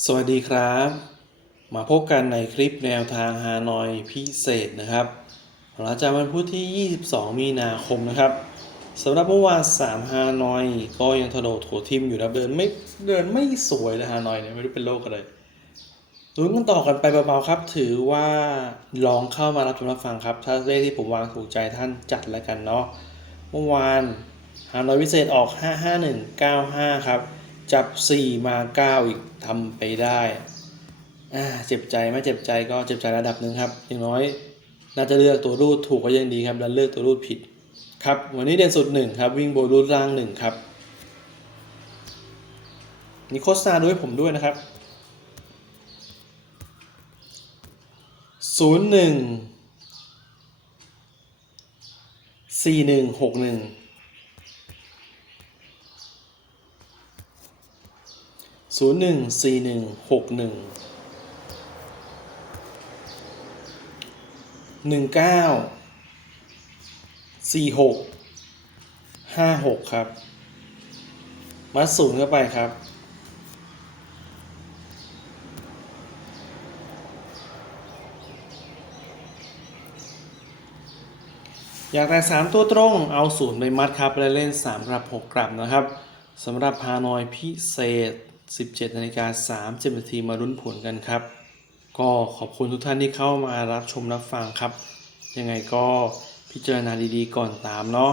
สวัสดีครับ มาพบกันในคลิปแนวทางฮานอยพิเศษนะครับหลังจากวันพุธที่ 22 มีนาคมนะครับสำหรับเมื่อวาน3ฮานอย ก็ยังถโดดโถทิมอยู่นะเดินไม่เดินไม่สวยเลยฮานอยเนี่ยไม่รู้เป็นโรคอะไรลุ้นกันต่อกันไปเบาๆครับ ถือว่าลองเข้ามารับชมรับฟังครับ ถ้าเลขที่ผมวางถูกใจท่านจัดแล้วกันเนาะเมื่อวานฮานอยพิเศษออก 55195 ครับ จับ4มา9อีกทำไปได้อ่าเจ็บใจไหมเจ็บใจก็เจ็บใจระดับหนึ่งครับ อย่างน้อย น่าจะเลือกตัวรูดถูกก็ยังดีครับ แล้วเลือกตัวรูดผิดครับ วันนี้เด่นสุดหนึ่งครับ วิ่งโบรูดล่างหนึ่งครับนี่โฆษณาด้วยผมด้วยนะครับศูนย์หนึ่งสี่หนึ่งหกหนึ่ง ศูนย์หนึ่งสี่หนึ่งหกหนึ่งหนึ่งเก้าสี่หกห้าหกครับ มัดศูนย์เข้าไปครับอยากได้สามตัวตรง เอาศูนย์ไปมัดครับ และเล่น 3 กลับ 6 กลับนะครับสำหรับฮานอยพิเศษ 17นาฬิกา30นาทีมารุ้นผลกันครับ ก็ขอบคุณทุกท่านที่เข้ามารับชมรับฟังครับ ยังไงก็พิจารณาดีๆก่อนตามเนาะ